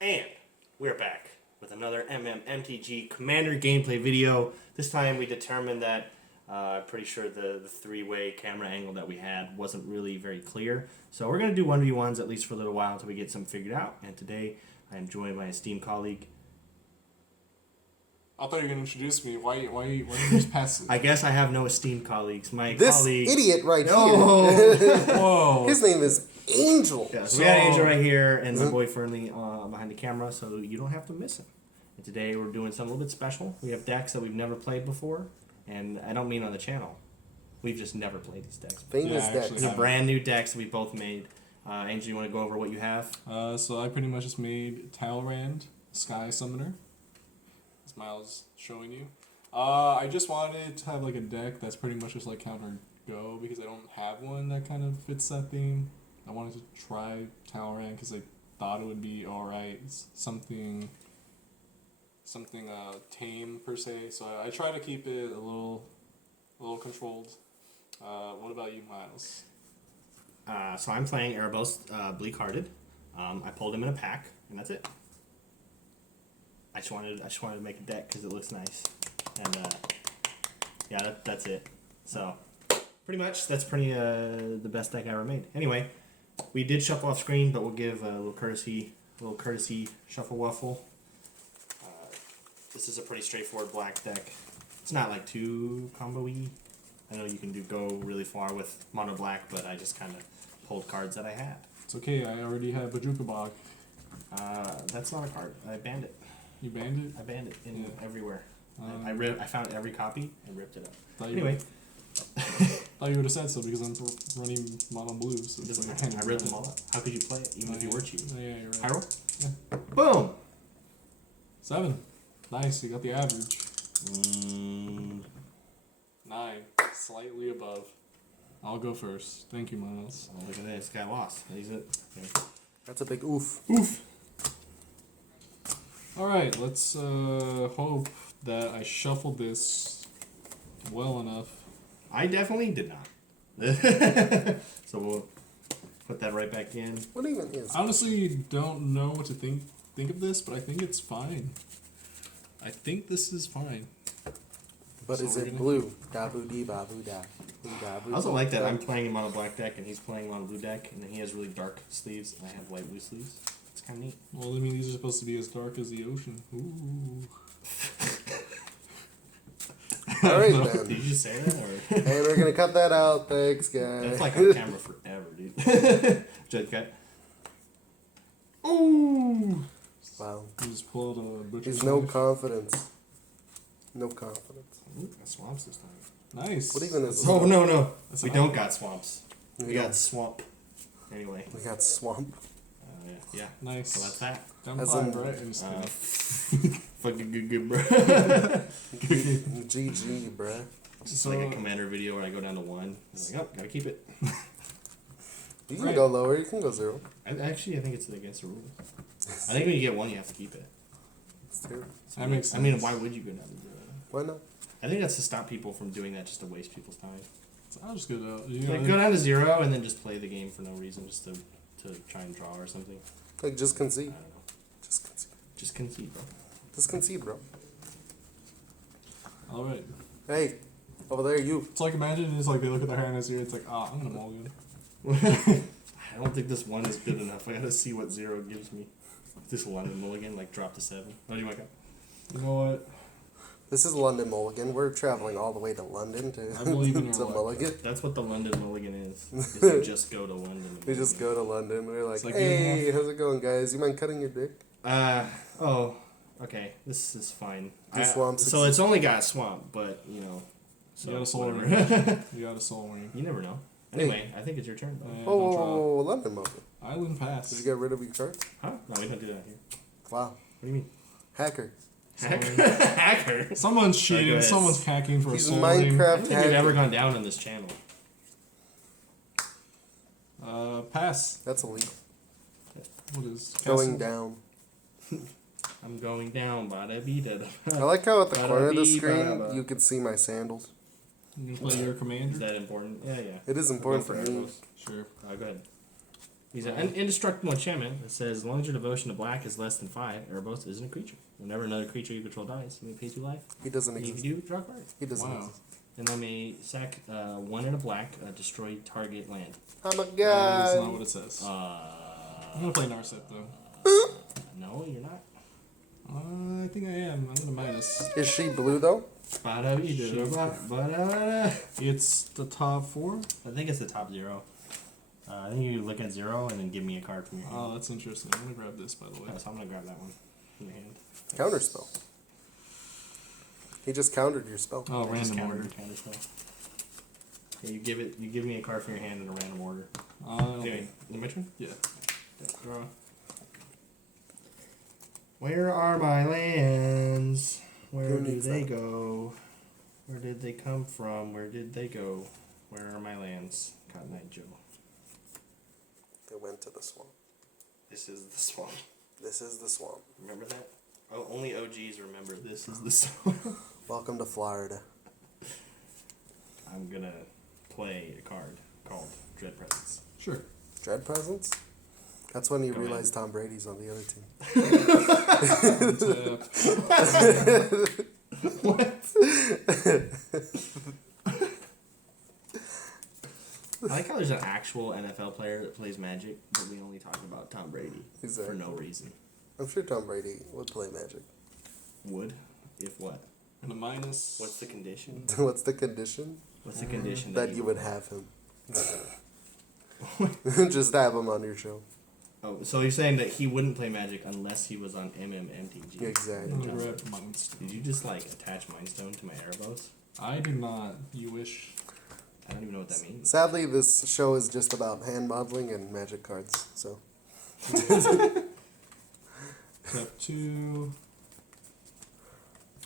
And we're back with another MTG Commander gameplay video. This time we determined that I'm pretty sure the three-way camera angle that we had wasn't really very clear. So we're going to do 1v1s at least for a little while until we get some figured out. And today I am joined by my esteemed colleague. I thought you were going to introduce me. Why you just pass? I guess I have no esteemed colleagues. My This colleague... idiot right here. Whoa. His name is Angel. Yeah, so we got Angel right here and my boy Fernley behind the camera, so you don't have to miss him. And today we're doing something a little bit special. We have decks that we've never played before, and I don't mean on the channel. We've just never played these decks. Famous decks. These are brand new decks that we both made. Angel, you want to go over what you have? So I pretty much just made Talrand, Sky Summoner. As Miles showing you. I just wanted to have like a deck that's pretty much just like counter go because I don't have one that kind of fits that theme. I wanted to try Talrand because I thought it would be alright. Something tame per se. So I try to keep it a little controlled. What about you, Miles? So I'm playing Erebos Bleak Hearted. I pulled him in a pack, and that's it. I just wanted to make a deck because it looks nice, and yeah, that's it. So pretty much that's the best deck I ever made. Anyway, we did shuffle off screen, but we'll give a little courtesy shuffle wuffle. This is a pretty straightforward black deck. It's not like too combo-y. I know you can go really far with mono black, but I just kind of pulled cards that I had. It's okay, I already have Bajuka Bog. That's not a card. I banned it. You banned it? I banned it everywhere. I found every copy and ripped it up. Anyway. Thought you would have said so because I'm running mono blue. So I ripped them all up. How could you play it even if you were cheating? Yeah, you're right. High roll? Yeah. Boom! 7. Nice, you got the average. 9. Slightly above. I'll go first. Thank you, Miles. Oh, look at this. This guy lost. He's it. Okay. That's a big oof. Oof! Alright, let's hope that I shuffled this well enough. I definitely did not. So we'll put that right back in. What even is? I honestly don't know what to think of this, but I think it's fine. I think this is fine. But So is we're it gonna- blue? Dabu dee babu da. I also like that I'm playing him on a black deck and he's playing him on a blue deck, and then he has really dark sleeves and I have light blue sleeves. It's kind of neat. Well, I mean, these are supposed to be as dark as the ocean. Ooh. Alright Did then. you just say that? Or? Hey, we're gonna cut that out. Thanks, guys. That's like on camera forever, dude. Judge cut. Ooh! Wow. You just pulled a butcher's He's no knife. confidence. No confidence. Ooh, got swamps this time. Nice. What even is Oh, this? no. That's We an don't eye. got swamps. We got swamp. Anyway. We got swamp. Yeah. Nice. So that's that. Down That's 5, a- right? I'm just kidding. Fucking good, bro. GG, bruh. Just like a commander video where I go down to 1. I'm like, oh, gotta keep it. You can Right. go lower. You can go 0. I think it's against the rule. I think when you get 1, you have to keep it. It's 0. That makes sense. I mean, why would you go down to 0? Why not? I think that's to stop people from doing that, just to waste people's time. So I'll just go to... You know, Like, go down to 0 and then just play the game for no reason, just to try and draw or something. Like, just I concede. don't know. Just concede. Just concede, bro. Just concede, bro. Alright. Hey, over there, you. It's like, imagine it's like they look at their hand as 0, it's like, I'm gonna mulligan. I don't think this 1 is good enough. I gotta see what 0 gives me. This London mulligan, like, drop to 7. What do you want? You know what? This is London Mulligan. We're traveling all the way to London I believe in your to luck. Mulligan. That's what the London mulligan is you just go to London. We just go to London. We're like, It's like hey, being how's it going, guys? You mind cutting your dick? Okay. This is fine. The swamp so succeeds. it's only got a swamp, but, you know. So You got a soul whatever. ring. You got a soul ring. You never know. Anyway, I think it's your turn, though. Yeah, Oh, don't whoa, London Mulligan. try. Island pass. Did you get rid of your cards? Huh? No, we don't do that here. Wow. What do you mean? Hacker. Hacker? Someone's Sorry, go cheating. ahead. Someone's hacking for He's a soul ring. I Minecraft don't think we've ever hacker. gone down on this channel. Pass. That's illegal. What is Going castle? down. I'm going down, bada bee da. I like how at the corner of the Ba-da-bee, screen ba-da-ba. you can see my sandals. You can play your Is commander? that important? Yeah. It is important Go for for me. Erebos. Sure. Go ahead. He's an indestructible enchantment that says, as long as your devotion to black is less than 5, Erebos isn't a creature. Whenever another creature you control dies, you may pay 2 life. He doesn't And if exist. you do, draw a card. He doesn't Wow. exist. And let me sack 1 and a black, destroy target land. I'm a That's not guy. what it says. I'm gonna play Narset though. No, you're not. I think I am. I'm gonna minus. Is she blue though? It's the top 4. I think it's the top 0. I think you look at 0 and then give me a card from your hand. Oh, that's interesting. I'm gonna grab this by the way. So I'm gonna grab that one from your hand. Counter spell. He just countered your spell. Oh, I just random countered order. your counter spell. Yeah, you give me a card from your hand in a random order. Okay. Anyway, my turn? Yeah. Draw. Where are my lands? Where Who do needs they that? go? Where did they come from? Where did they go? Where are my lands? Cotton Eye Joe. They went to the swamp. This is the swamp. This is the swamp. Remember that? Oh, only OGs remember this is the swamp. Welcome to Florida. I'm gonna play a card called Dread Presence. Sure. Dread presence? That's when you Go realize Tom Brady's on the other team. I like how there's an actual NFL player that plays Magic, but we only talk about Tom Brady Exactly. for no reason. I'm sure Tom Brady would play Magic. Would? If what? And a minus. What's the condition? What's the condition? What's the condition That he you would have him. Just have him on your show. Oh, so you're saying that he wouldn't play Magic unless he was on MMMTG? Exactly. I'm gonna grab Mindstone. Did you just like attach Mindstone to my Erebos? I did not. You wish. I don't even know what that means. Sadly, this show is just about hand modeling and Magic cards. So Step 2.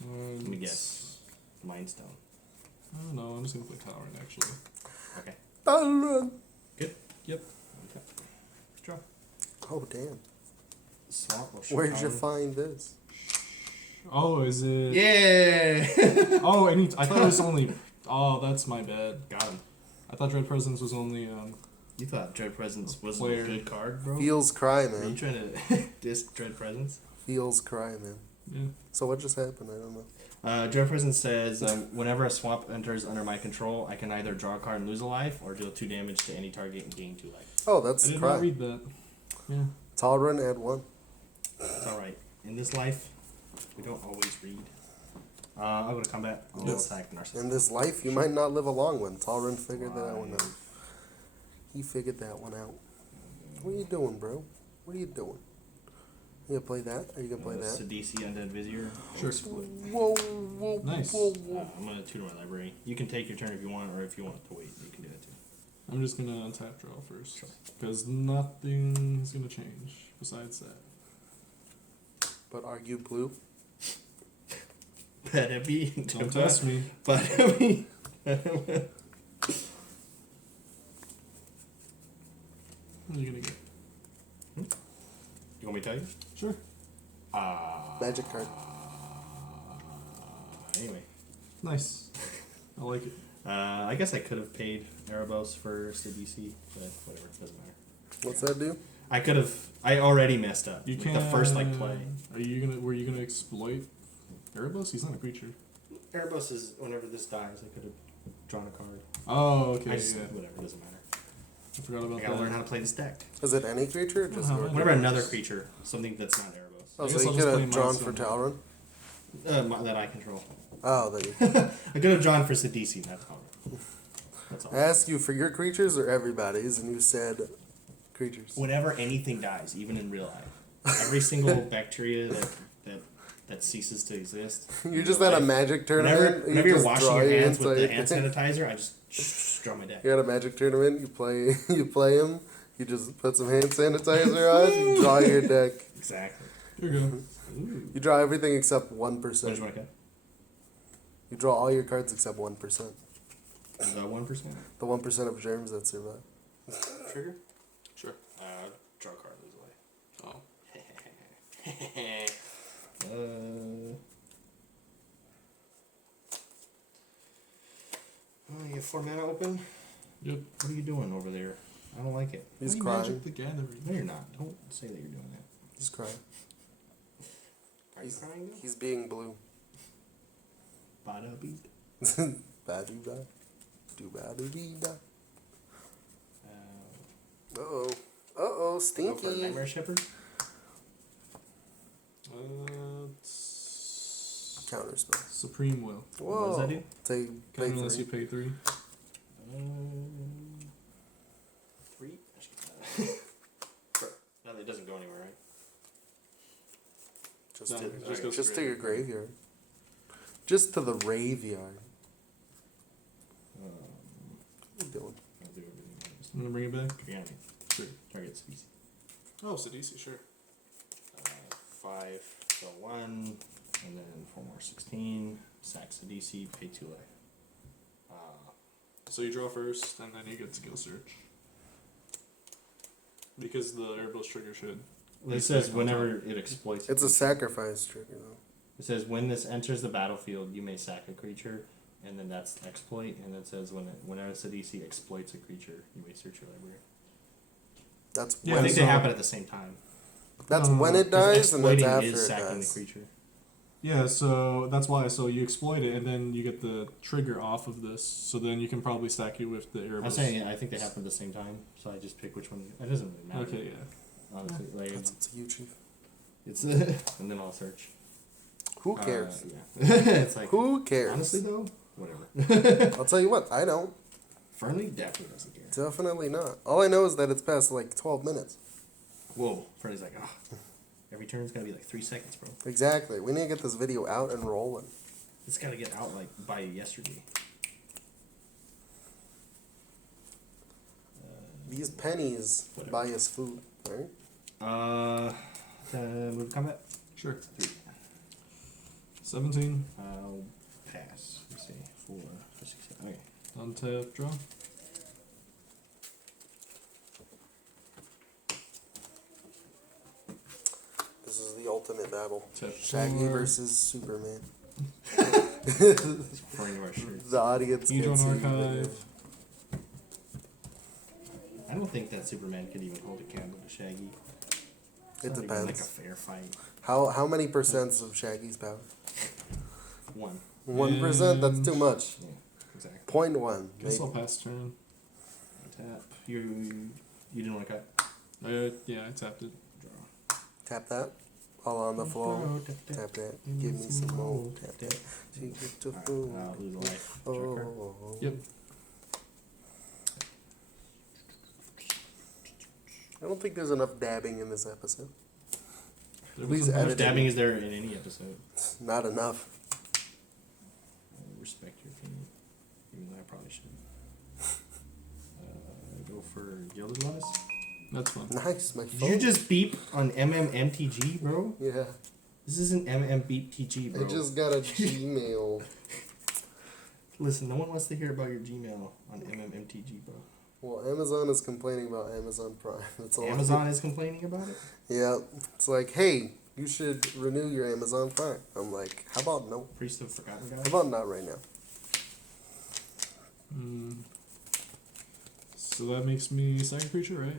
Let me guess. Mindstone. I don't know. I'm just gonna play Talrand actually. Okay. Talrand. Good. Yep. Okay. Draw. Oh damn! Swamp or Where'd you Chicago? find this? Oh, is it? Yeah! Oh, I thought it was only. Oh, that's my bad. Got him. I thought Dread Presence was only. You thought Dread Presence wasn't Player. a good card, bro? Feels cry, Are you man. trying to diss Dread Presence? Feels cry, man. Yeah. So what just happened? I don't know. Dread Presence says, whenever a swamp enters under my control, I can either draw a card and lose a life, or deal 2 damage to any target and gain 2 life. Oh, I that's did not cry. read that. Yeah. Talrand add 1. It's alright. In this life, we don't always read. I'll go to combat. I'll Yes. attack Narcissus. In this life, you might not live a long one. Talrand figured that one out. He figured that one out. What are you doing, bro? What are you doing? You gonna play that? Are you gonna play that? Sidisi Undead Vizier. Sure. Whoa, whoa, Nice. whoa, whoa. I'm going to tutor my library. You can take your turn if you want, or if you want to wait, you can do that too. I'm just gonna untap draw first. Because nothing is gonna change besides that. But are you blue? Better be. Don't test me. Better be. What are you gonna get? You want me to tell you? Sure. Magic card. Anyway. Nice. I like it. I guess I could have paid Erebos for Sidisi, but whatever, it doesn't matter. What's that do? I could have. I already messed up. You with can the first like play. Were you gonna exploit Erebos? He's not a creature. Erebos is whenever this dies, I could have drawn a card. Oh, okay. I just, Yeah. whatever, it doesn't matter. I forgot about I gotta that. learn how to play this deck. Is it any creature? Or just Uh-huh. your- Whenever another creature, something that's not Erebos, Oh, I so guess you I'll could just have play drawn Mindstone. for Talrand? that I control. Oh, then you. I could have drawn for Sidisi, that's all. That's all. I asked you for your creatures or everybody's, and you said creatures. Whenever anything dies, even in real life, every single bacteria that ceases to exist. You just had a magic tournament. Whenever you're just washing draw your hands with the entire hand deck. sanitizer, I just draw my deck. You had a magic tournament. You play. You play him. You just put some hand sanitizer on. You draw your deck. Exactly. Here you go. Ooh. You draw everything except What 1%. did you want to cut? You draw all your cards except 1%. Is that 1%? The 1% of germs that survive. Trigger? Sure. Draw a card, lose away. Oh. You have 4 mana open? Yep. What are you doing over there? I don't like it. He's Play crying. Magic the Gathering. No, you're not. Don't say that you're doing that. He's crying. Are you crying? He's being blue. Bada beat. Ba-doo-da. Do-ba-doo-dee-da. Uh, Uh-oh. Uh-oh, go for stinky. Nightmare Shepherd. Counterspell. Supreme Will. Whoa. What does that do? Take Counter play unless you 3. pay 3. 3. No, it doesn't go anywhere, right? Just, No, to, it just goes just to straight. your graveyard. Just to the graveyard. What are you doing? I'll do everything else. I'm gonna bring it back. Yeah, Sure. target species. Oh, Sidisi, sure. 5, so 1, and then 4 more 16. Sacks the DC, pay 2 life. So you draw first, and then you get skill search. Because the Erebos trigger should. It says whenever it exploits. It's a sacrifice trigger, though. It says when this enters the battlefield, you may sack a creature, and then that's exploit. And it says whenever Sidisi exploits a creature, you may search your library. That's Yeah, I think so- they happen at the same time. that's when it 'Cause dies, and that's exploiting after is it sacking dies. the creature. Yeah, so that's why. So you exploit it, and then you get the trigger off of this. So then you can probably stack it with the Erebos. I'm saying I think they happen at the same time, so I just pick which one. It doesn't really matter. Okay, yeah. Honestly, like That's up to you, Chief. it's and then I'll search. Who cares? Yeah. It's like Who cares? honestly though, whatever. I'll tell you what, I don't. Fernley definitely doesn't care. Definitely not. All I know is that it's past like 12 minutes. Whoa, Fernley's like, oh, every turn's gotta be like 3 seconds, bro. Exactly. We need to get this video out and rolling. It's gotta get out like by yesterday. These pennies Whatever. buy us food, right? Move combat. Sure. 3. 17. I'll pass. Let's see, 4, 5, 6, 7. Okay. Untap, draw. This is the ultimate battle. Tap Shaggy 4. versus Superman. Referring to our shirt. The audience You can draw see an the video. archive. I don't think that Superman could even hold a candle to Shaggy. It's It not even like a depends. fair fight. How many percents of Shaggy's power? 1. 1%? That's too much. Yeah, exactly. 0.1. Guess I'll Maybe. pass turn. Tap. You didn't want to cut. Yeah, I tapped it. Draw. Tap that. All on the floor. Draw, tap, tap. Tap that. Give me some more. Tap that. Secret to food. Alright, I'll lose a life. Draw a card. Oh. Yep. I don't think there's enough dabbing in this episode. There Please was some How much edit dabbing is there in any episode? Not enough. I respect your opinion, even though I probably should. Go for Gilded Lettuce. That's fun. Nice, my Did phone. you just beep on MMMTG, bro? Yeah. This isn't MMBeepTG, bro. I just got a Gmail. Listen, no one wants to hear about your Gmail on MMMTG, bro. Well, Amazon is complaining about Amazon Prime. That's all. Amazon is complaining about it? Yeah. It's like, hey, you should renew your Amazon Prime. I'm like, how about no? Priest of Forgotten How God? about not right now? So that makes me second creature, right?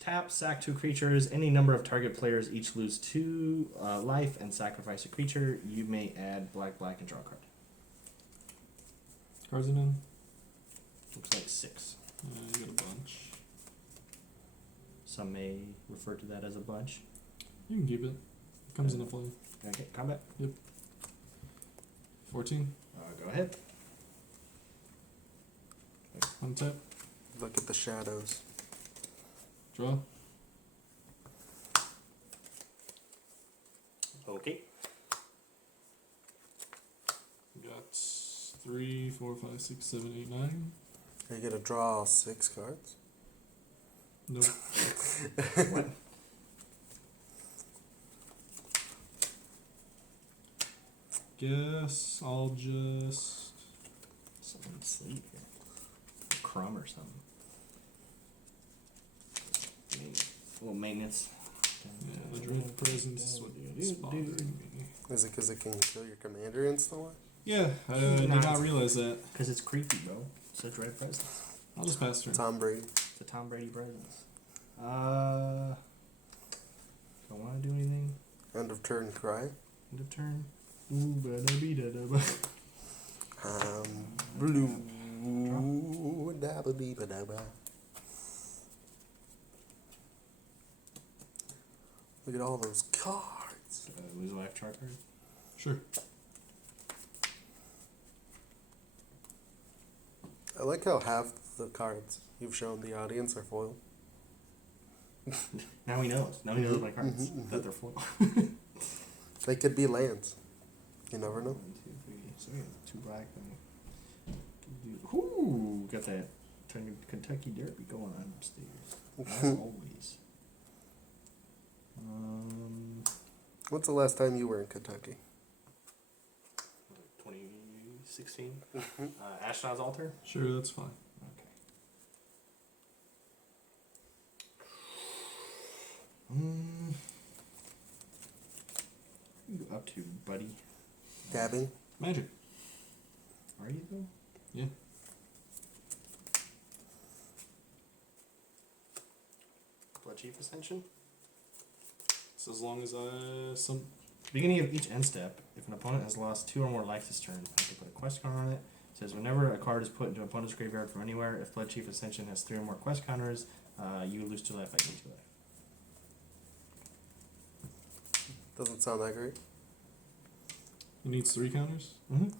Tap, sack 2 creatures. Any number of target players each lose 2 life and sacrifice a creature. You may add black, black, and draw a card. Cards in. Looks like 6. You got a bunch. Some may refer to that as a bunch. You can keep it. It comes in a play. Okay, combat. 14. Go ahead. Untap. Look at the shadows. Draw. Okay. Got 3, 4, 5, 6, 7, 8, 9. Are you gonna draw all 6 cards? Nope. What? Guess I'll just. Someone sleep here. Crumb or something. A little maintenance. Yeah, the dread presence is what's bothering me. Is it because it can kill your commander instantly? Yeah, I did not realize that. Because it's creepy, bro. It's a dread presence. I'll just pass turn. Tom Brady. It's a Tom Brady presence. Don't want to do anything. End of turn cry. End of turn. Ooh, ba-da-bee-da-da-ba. Blue. Da-ba-dee-ba-da-ba. Look at all those cards. Lose a life chart card. Sure. I like how half the cards you've shown the audience are foil. Now he knows. Now he knows my cards. That they're foil. They could be lands. You never know. 1, 2, 3. So we have 2 black. Ooh, got that Kentucky Derby going on upstairs. As always. When's the last time you were in Kentucky? 2016. Ashnod's Altar. Sure, that's fine. Okay. What are you up to, buddy? Dabbing? Magic. Are you though? Yeah. Blood Chief Ascension. So as long as some. Beginning of each end step, if an opponent has lost 2 or more life this turn, I can put a quest counter on it. It says whenever a card is put into an opponent's graveyard from anywhere, if Blood Chief Ascension has 3 or more quest counters, you lose 2 life, I gain 2 life. Doesn't sound that great. It needs 3 counters? Mm-hmm.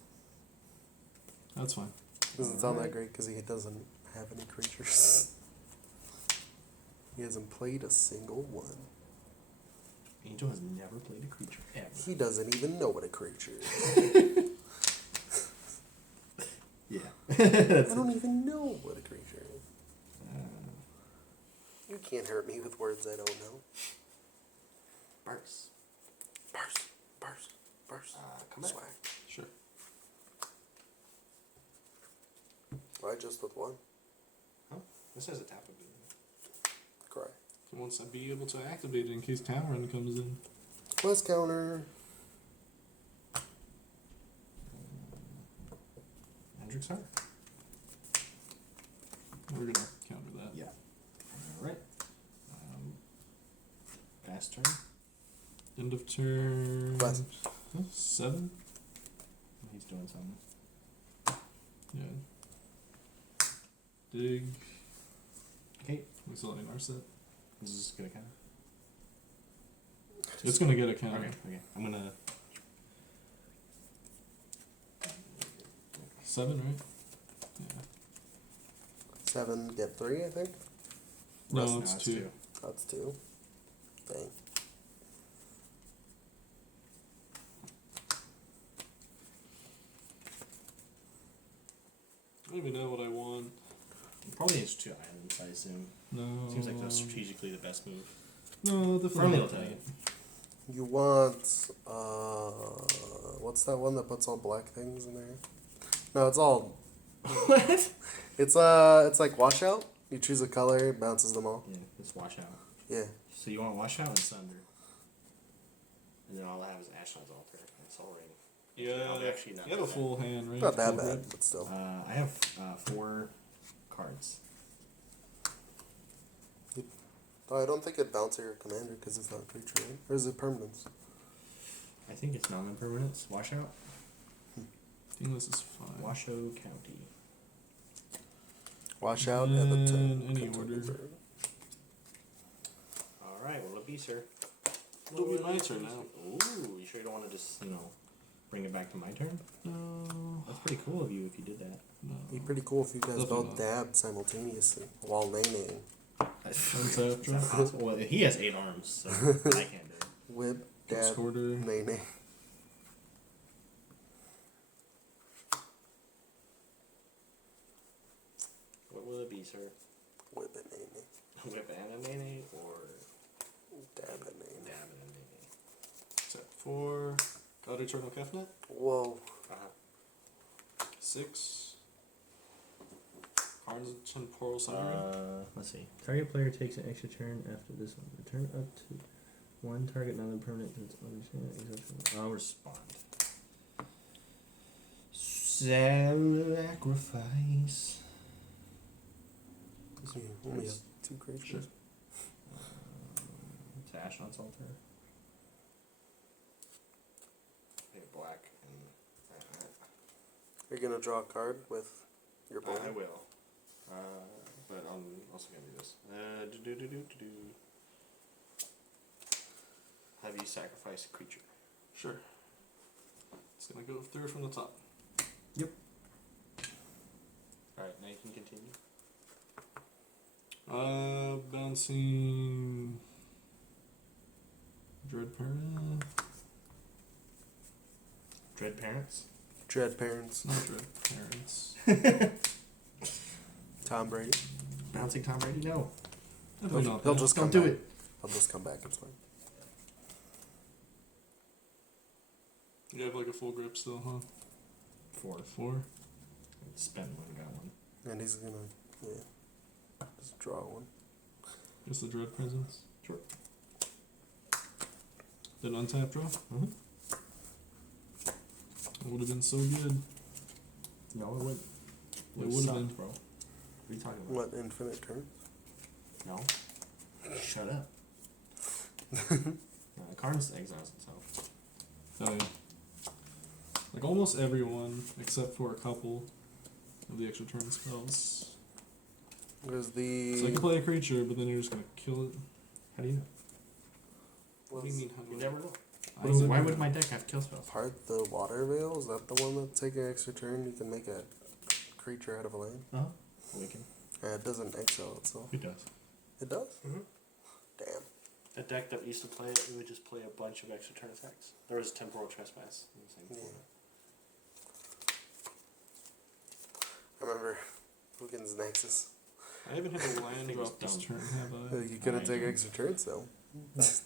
That's fine. Doesn't sound that great because he doesn't have any creatures. He hasn't played a single one. Angel has never played a creature ever. He doesn't even know what a creature is. Yeah. I don't even know what a creature is. You can't hurt me with words I don't know. Burst. Burst. Come back. Swag. Sure. Why just with one? Huh? This has a tap ability. Cry. He wants to be able to activate it in case Talrand comes in. Quest counter. Hendrix Heart? We're gonna counter that. Yeah. Alright. Fast turn. End of turn. Quest. 7? He's doing something. Yeah. Dig. Okay. We still having our set. This is gonna count. It's gonna get a counter. Okay. I'm gonna. 7, right? Yeah. 7, get 3, I think. No, it's 2. That's 2. Dang. I don't even know what I want. Probably has 2 islands, I assume. No. Seems like that's strategically the best move. No, the Firmly will tell you. You want, what's that one that puts all black things in there? No, it's all. What? It's like washout. You choose a color, it bounces them all. Yeah, it's washout. Yeah. So you want washout and sunder. And then all I have is Ashnod's Altar. That's already. Yeah, actually not you have a that full hand, right? Not that Full bad, red. but still. I have 4 cards. Oh, I don't think it'd bounce your commander because it's not a creature, right? Or is it permanence? I think it's non-permanence. Washout. I think this is fine. Washoe County. Washout, And Everton. any Kentucky order. Bird. Alright, what'll it be, sir? It'll be my turn now. Ooh, you sure you don't want to just, bring it back to my turn? No. That's pretty cool of you if you did that. No. It'd be pretty cool if you guys Definitely both not. dabbed simultaneously while nay-naying. Well, he has 8 arms, so I can't do it. Whip, dab, Scorder. nay-nay. What will it be, sir? Whip and nay-nay. Whip and a nene or Dab and nay-nay. dab and a nene? Set 4. God Eternal Kefnet. Whoa. 6. Carnage Temporal Summary. Let's see. Target player takes an extra turn after this one. Return up to 1 target non-permanent that's understand exception. I'll respond. Sacrifice. Yeah, only have 2 creatures. Sure. Sash on Salter. Okay, black and that. You're gonna draw a card with your board. I will. But I'm also gonna do this. Have you sacrifice a creature? Sure. It's gonna go through from the top. Yep. Alright, now you can continue. Bouncing. Dread Parent. Dread Parents? Dread Parents. Not Dread Parents. Tom Brady. Bouncing Tom Brady? No. Definitely not He'll that. just Don't come do back. it. He'll just come back. It's fine. You have like a full grip still, huh? 4. 4? Spent one, got one. And he's gonna, just draw one. Just the Dread Presence. Sure. Then untap draw? Mm-hmm. It would have been so good. No, it wouldn't. It would have been. Bro. What are you talking about? What, infinite turns? No. Shut up. The card exiles itself. Oh yeah. Like almost everyone, except for a couple of the extra turn spells. There's the... So I can play a creature, but then you're just gonna kill it. How do you know? What do you mean? How do You I- never know. I Why never would know. my deck have kill spells? Part the water veil? Is that the one that take an extra turn? You can make a creature out of a land? Uh-huh. Awaken. It doesn't exile itself. It does. It does? Mm-hmm. Damn. A deck that used to play it, we would just play a bunch of extra turn attacks. There was Temporal Trespass in the same format. I remember Hugin's Nexus. I haven't had a land think it was drop this dumb. turn, have I? You couldn't I take don't. extra turns though. What's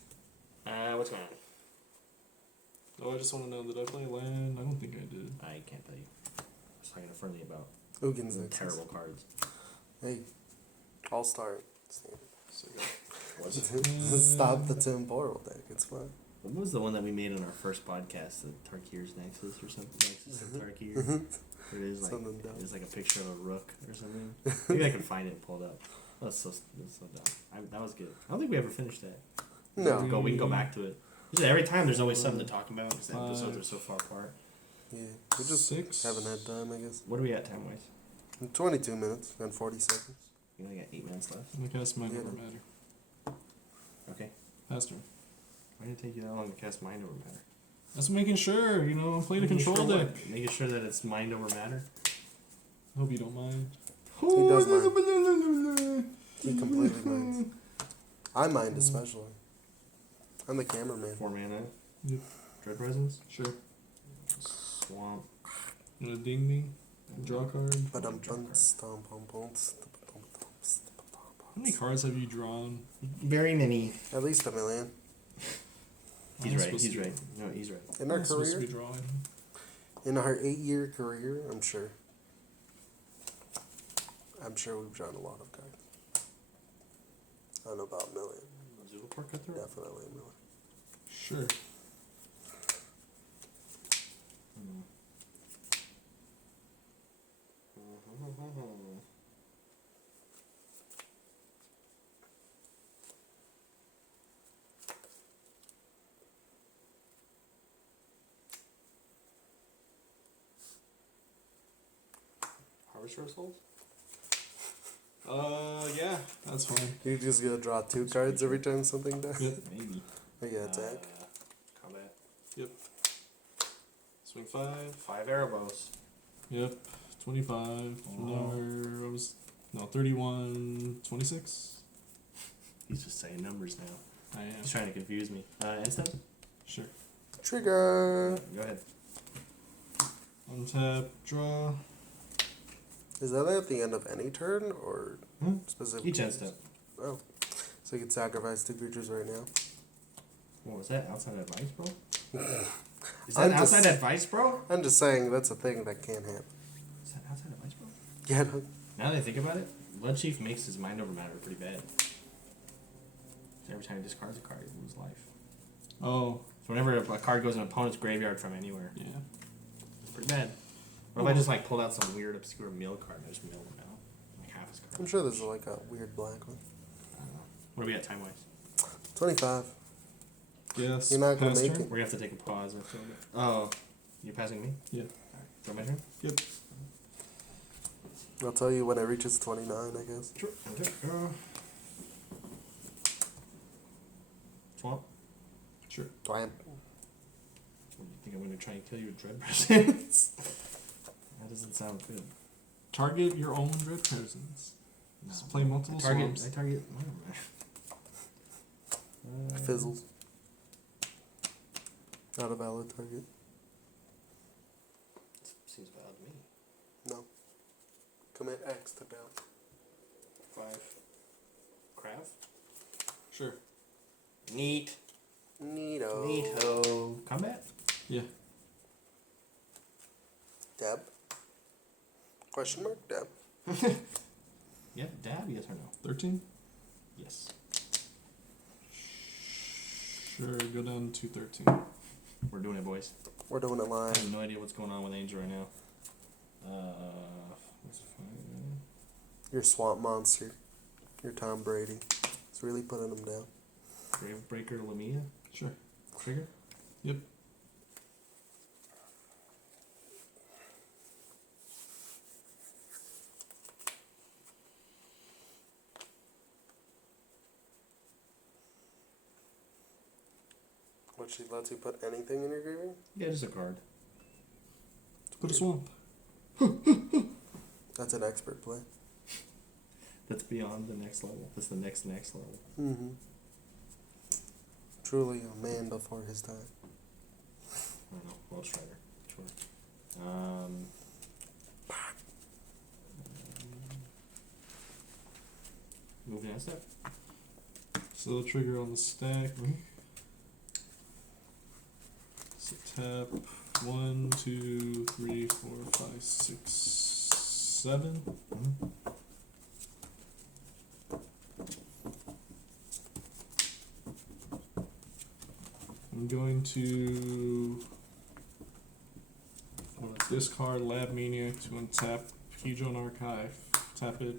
going on? Oh, I just want to know, did I play land? I don't think I did. I can't tell you. I was talking to Friendly about Hugin's the Nexus. terrible cards. Hey, All-Star. So, Was it? Stop the temporal deck. It's fine. What was the one that we made on our first podcast? The Tarkir's Nexus or something? Nexus of Tarkir? It is like Something dumb. it's like a picture of a rook or something. Maybe I can find it and pull it up. That's so dumb. That was good. I don't think we ever finished that. No. We can go back to it. Just every time there's always something to talk about because the episodes are so far apart. Yeah, we just 6. haven't had time, I guess. What are we at time wise? 22 minutes and 40 seconds. We only got 8 minutes left. I'm gonna cast Mind Yeah. Over Matter. Okay. Pass turn. Why did it take you that long to cast Mind Over Matter? Just making sure, you know, I'm playing a control Making sure deck. what? Making sure that it's Mind Over Matter. Hope you don't mind. He does mind. He completely minds. I mind especially. I'm the cameraman. 4 mana. Yep. Dread Presence. Sure. Swamp. You wanna ding me? Draw a card. But I'm Draw card. How many cards have you drawn? Very many. At least a million. He's I'm right. supposed He's to- right. No, he's right. In our I'm supposed to career, be drawing. in our 8-year career, I'm sure we've drawn a lot of cards. I don't know about a million. Zulaport cut through? Definitely a million. Sure. Harvester of Souls? Yeah, that's fine. You're just gonna draw 2 cards every time something dies? Yep. Maybe. Are you gonna attack? Combat. Yep. Swing 5. 5 Erebos. Yep. 25. No, 31. 26. He's just saying numbers now. I am. He's trying to confuse me. Instant? Sure. Trigger! Go ahead. Untap, draw. Is that at the end of any turn or specific? Each instant. Oh. So you can sacrifice 2 creatures right now? What was that? Outside advice, bro? Is I'm that just- outside advice, bro? I'm just saying that's a thing that can happen. Is that outside advice, bro? Yeah, no, Now that I think about it, Blood Chief makes his Mind Over Matter pretty bad. So every time he discards a card, he loses life. Oh, So whenever a card goes in an opponent's graveyard from anywhere, yeah. it's pretty bad. What if I just like pulled out some weird obscure mill card and I just milled them out? Like half blackest card. I'm sure there's like a weird black one. What are we at time wise? 25. Yes. You're not gonna pass make turn? it? We're gonna have to take a pause after a bit. Oh, you're passing me? Yeah. Alright. So my turn? Yep. I'll tell you when it reaches 29, I guess. Sure. Okay. Swamp? Sure. Twamp. What do you think I'm gonna try and kill you with dread presence? That doesn't sound good. Target your own red presence. No. Just play multiple swamps. I target. Fizzles. Not a valid target. Seems valid to me. No. Commit X to down. 5. Crav? Sure. Neat. Neato. Neato. Combat? Yeah. Dab? Question mark? Dab. Yeah, dab, yes or no? 13? Yes. Sure, go down to 13. We're doing it, boys. We're doing it I live. have no idea what's going on with Angel right now. What's the fine? Your swamp monster. Your Tom Brady. It's really putting them down. Gravebreaker Lamia? Sure. Trigger? Yep. What, she lets you put anything in your graveyard? Yeah, just a card. Put a swamp. That's an expert play. That's beyond the next level. That's the next level. Mm-hmm. Truly a man before his time. I don't know. World Strider. Sure. Moving on a step. So trigger on the stack. So tap 1, 2, 3, 4, 5, 6, 7. Mm-hmm. I'm going to discard Lab Maniac to untap Hedron Archive. Tap it,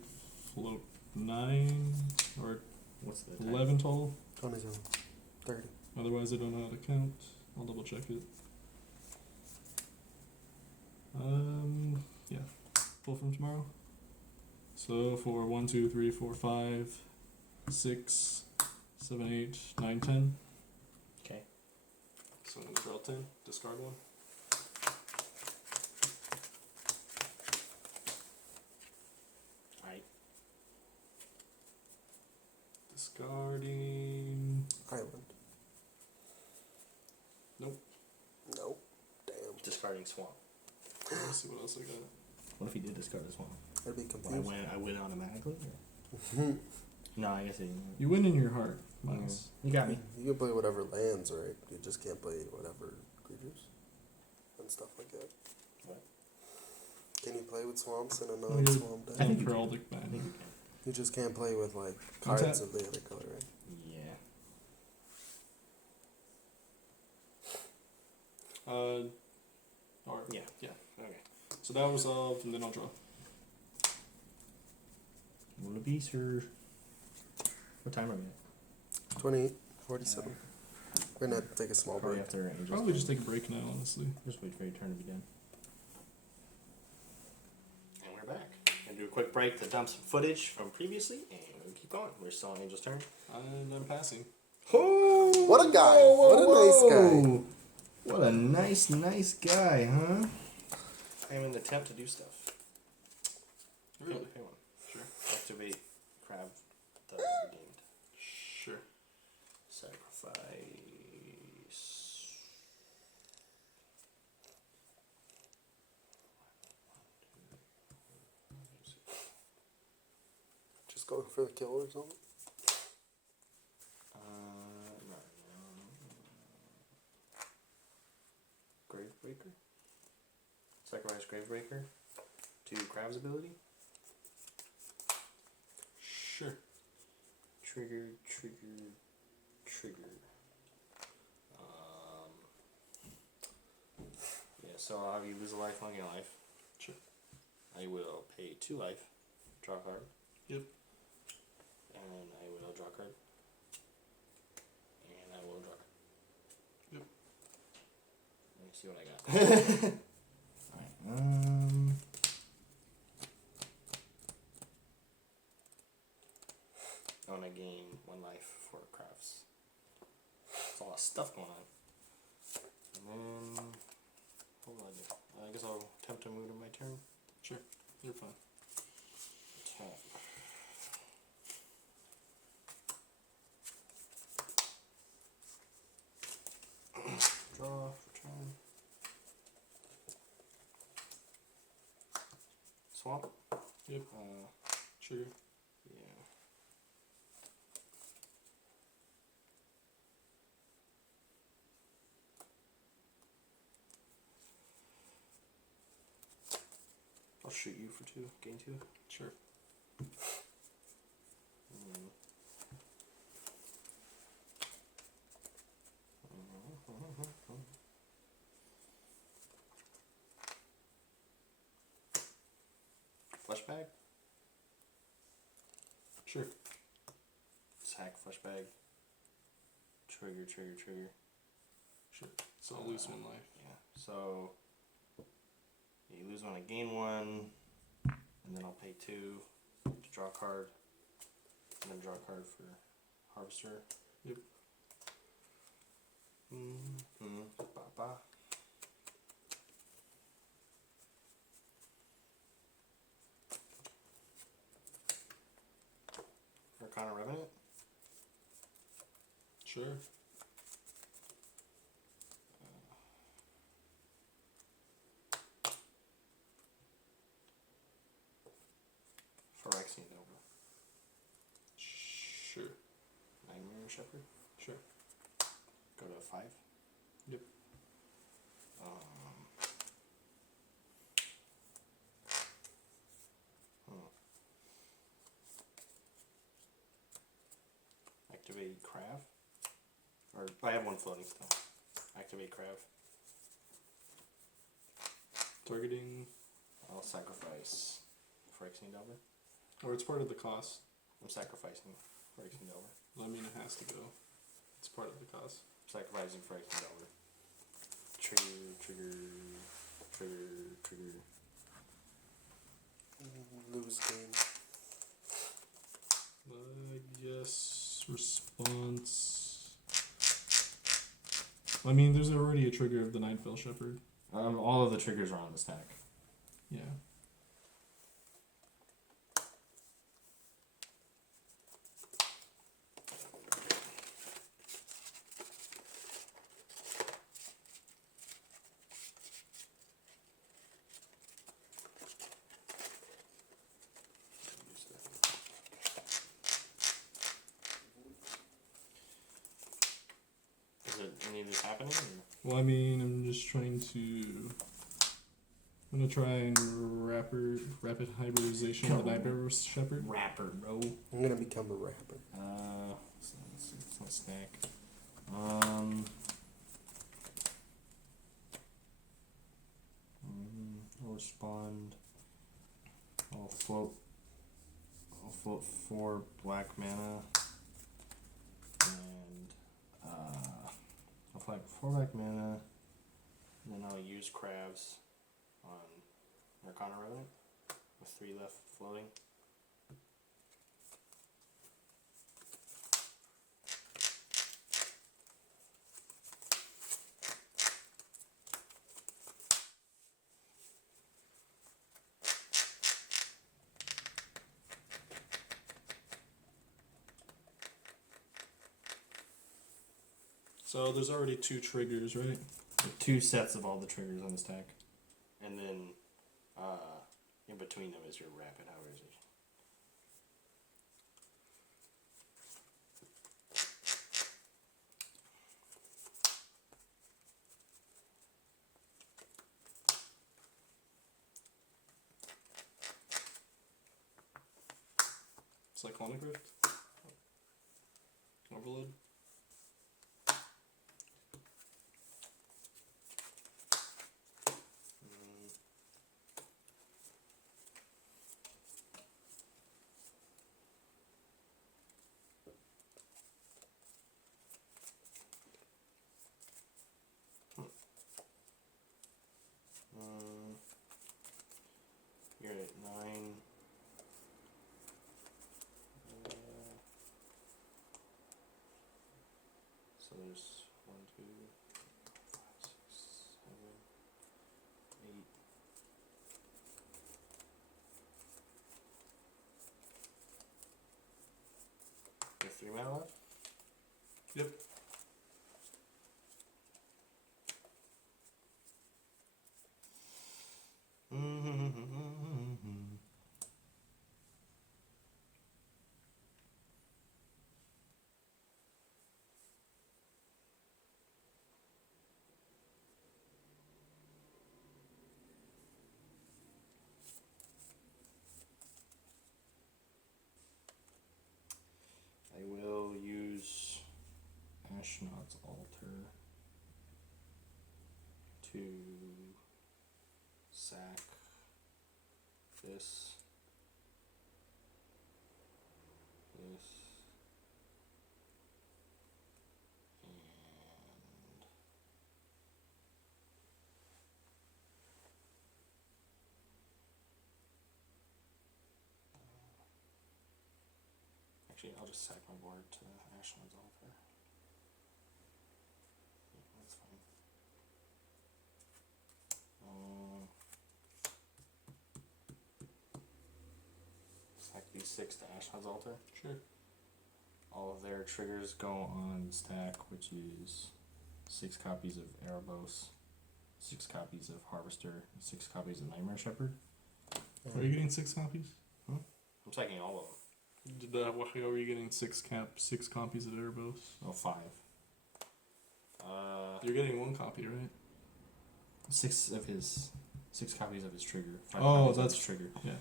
float 9 or What's the 11 total. 27. 30. Otherwise, I don't know how to count. I'll double check it. Yeah. Pull from tomorrow. So for 1, 2, 3, 4, 5, 6, 7, 8, 9, 10. Okay. So I'm gonna draw 10. Discard one. Alright. Discarding. Island. Nope. Nope. Damn. Discarding Swamp. Let's see what else I got. What if he did discard this one? I'd be Well, confused. I win automatically? No, I guess he didn't. You win in your heart, Miles. You got me. You can play whatever lands, right? You just can't play whatever creatures and stuff like that. What? Can you play with swamps in a Oh, non-swamp I deck? think you can. Heraldic I ban. think you can. You just can't play with like Untap. cards of the other color, right? Yeah. Or Yeah. yeah. Okay. So that was solved, and then I'll draw. Will it be, sir? What time are we at? 28, 47. We're gonna have to take a small Probably break. after Angel's Probably turn. just take a break now, honestly. Just wait for your turn to be done. And we're back. Gonna do a quick break to dump some footage from previously, and we'll keep going. We're still on Angel's turn. And I'm passing. Oh, What a guy. What a nice guy. What a nice guy, huh? I'm in the attempt to do stuff. Really? Hang on. Sure. Activate Crab the redeemed. Sure. Sacrifice. Just going for the kill or something? Gravebreaker. Sacrifice Gravebreaker to Crab's ability. Sure. Trigger. Yeah, so I'll have you lose a life on your life. Sure. I will pay 2 life, draw a card, Yep. And I will draw a card. And I will draw a card. Yep. Let me see what I got. Alright, I want to gain 1 life for crafts. There's a lot of stuff going on. And then, what will I do? I guess I'll attempt to move to my turn. Sure. You're fine. Tap. Draw for turn. Swamp. Yep. Trigger. Yeah. I'll shoot you for 2. Gain 2. Sure. Flesh bag. Sure. Sack flesh bag. Trigger. Sure. So I'll lose 1 life. Yeah. So you lose 1, I gain 1, and then I'll pay 2 to draw a card, and then draw a card for harvester. Yep. Ba-ba. Arcana Revenant. Sure. Phyrexian Delver. Sure. Nightmare Shepherd. Sure. Go to 5. Yep. Activate Crav. Or I have 1 floating still. Activate Crav. Targeting. I'll sacrifice Phyrexian Delver. Or it's part of the cost. I'm sacrificing Phyrexian Delver. Well, I mean, it has to go. It's part of the cost. Sacrificing Phyrexian Delver. Trigger. Lose game. Yes. Response. I mean, there's already a trigger of the Nightfell Shepherd. All of the triggers are on the stack. Yeah. Is it any of this happening? Or? Well, I mean, I'm just trying to. I'm gonna try and rapid hybridization of the Nightfell Shepherd. Rapper, bro. I'm gonna become a rapper. It's not stack. I'll respond. I'll float 4 black mana. And I'll float 4 black mana. And then I'll use crabs on Arcana Revenant with 3 left floating. So there's already 2 triggers, right? 2 sets of all the triggers on the stack. And then in between them is your rapid hybridization. Cyclonic Rift? Overload? there's 1, 2, 5, 6, 7, 8. You have 3 mana left? Yep. I will use Ashnod's Altar to sack this, and actually I'll just sack my board to Ashnod's Altar. Yeah, that's fine. Sack these 6 to Ashnod's Altar. Sure. All of their triggers go on stack, which is 6 copies of Erebos, 6 copies of Harvester, 6 copies of Nightmare Shepherd. Are you getting 6 copies? I'm sacking all of them. How are you getting 6 copies of Erebos? Oh, 5. You're getting 1 copy, right? 6 copies of his trigger. 5 Oh, copies of that's his trigger. Yeah.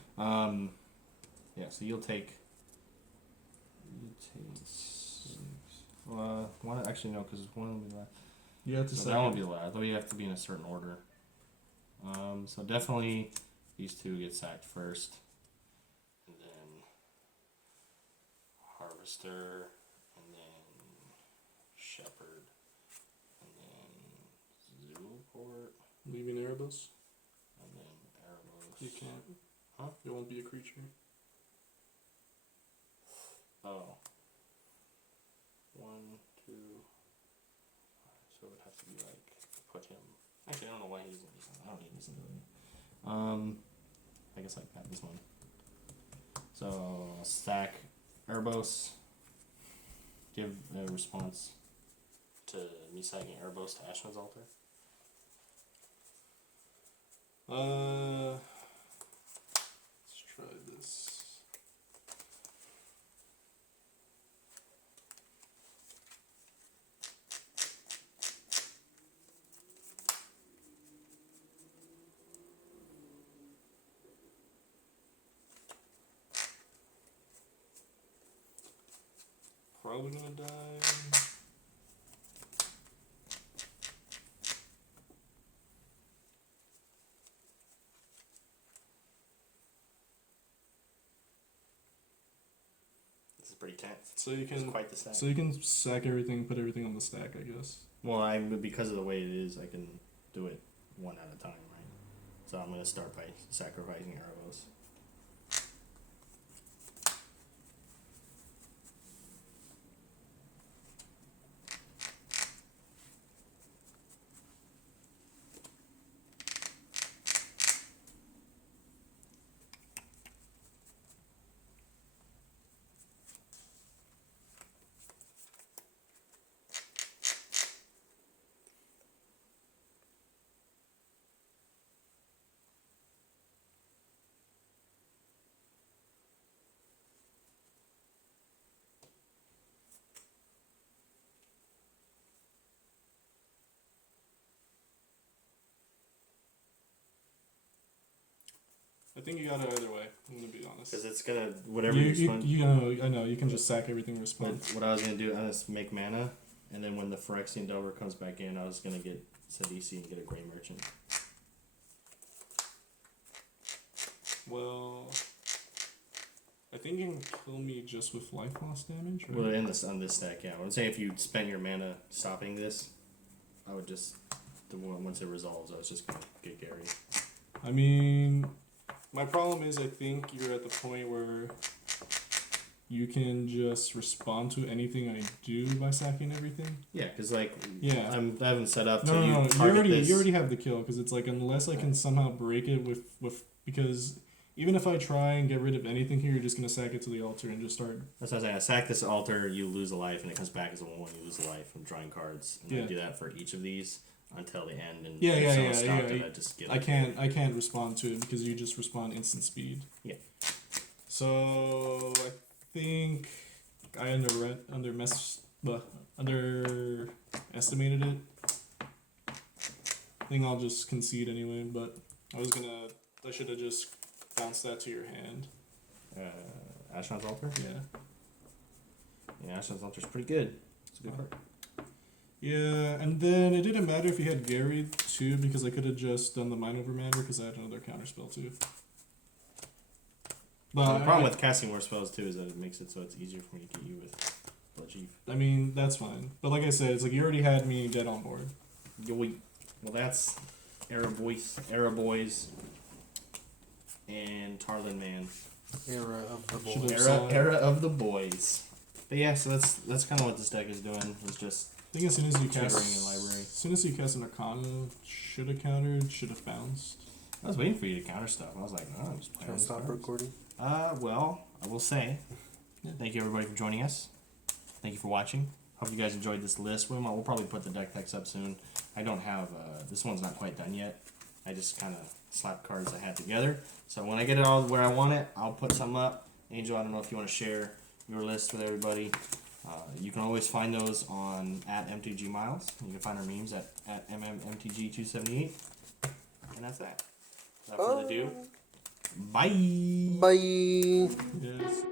Yeah. So you'll take. 6. One actually no, because one will be last. You have to So say that won't be last. Though you have to be in a certain order. So definitely these 2 get sacked first, and then Harvester, and then Shepherd, and then Zoolport, leaving Erebos. and then Erebos. You can't. Huh? It won't be a creature. Oh. 1, 2. So it would have to be like put him. Actually, I don't know why he's in this one. I don't need this ability. I guess like that. This one. So stack Erebos. Give a response to me sacking Erebos to Ashnod's Altar. Let's try this. Probably gonna die. This is pretty tense. So you It's can quite the stack. So you can sack everything, put everything on the stack, I guess. Well, because of the way it is, I can do it one at a time, right? So I'm gonna start by sacrificing Erebos. I think you got it either way. I'm gonna be honest. Because it's gonna whatever I know you can just sack everything in response. What I was gonna do, I just make mana, and then when the Phyrexian Delver comes back in, I was gonna get Sidisi and get a Grey Merchant. Well, I think you can kill me just with life loss damage. Right? Well, on this stack, yeah. I'm saying if you spend your mana stopping this, I would just once it resolves, I was just gonna get Gary. I mean, my problem is I think you're at the point where you can just respond to anything I do by sacking everything. Yeah, because like Yeah. I haven't set up to No, you no, no. target this. You already have the kill because it's like unless I can somehow break it with because even if I try and get rid of anything here, you're just gonna sack it to the altar and just start. That's what I was saying. I sack this altar, you lose a life, and it comes back as a 1/1. You lose a life from drawing cards, and I do that for each of these until the end. And if someone stopped it, I just get it. I can't respond to it because you just respond instant speed. Yeah. So I think I underestimated it. I think I'll just concede anyway, but I should have just bounced that to your hand. Ashnod's Altar? Yeah. Yeah, Ashnod's Altar's pretty good. It's a good card. Yeah, and then it didn't matter if he had Gary too, because I could have just done the Mind Over Matter because I had another counter spell too. But The problem with casting more spells too is that it makes it so it's easier for me to get you with Bloodchief. I mean, that's fine. But like I said, it's like you already had me dead on board. Well, that's Erebos, and Tarlin Man. Era of the Should've boy. saw it. Era of the boys. But yeah, so that's kind of what this deck is doing. It's just I think as soon as you tutoring cast, in library. as soon as you cast an Arcana, should have countered, should have bounced. I was waiting for you to counter stuff. I was like, no, I'm just playing Can I these stop cards. recording? Well, I will say, thank you everybody for joining us. Thank you for watching. Hope you guys enjoyed this list. We'll probably put the deck text up soon. I don't have, this one's not quite done yet. I just kind of slapped cards I had together. So when I get it all where I want it, I'll put something up. Angel, I don't know if you want to share your list with everybody. You can always find those on @mtgmiles. You can find our memes at mtg278. And that's that. Without further ado, bye. Bye. Yes.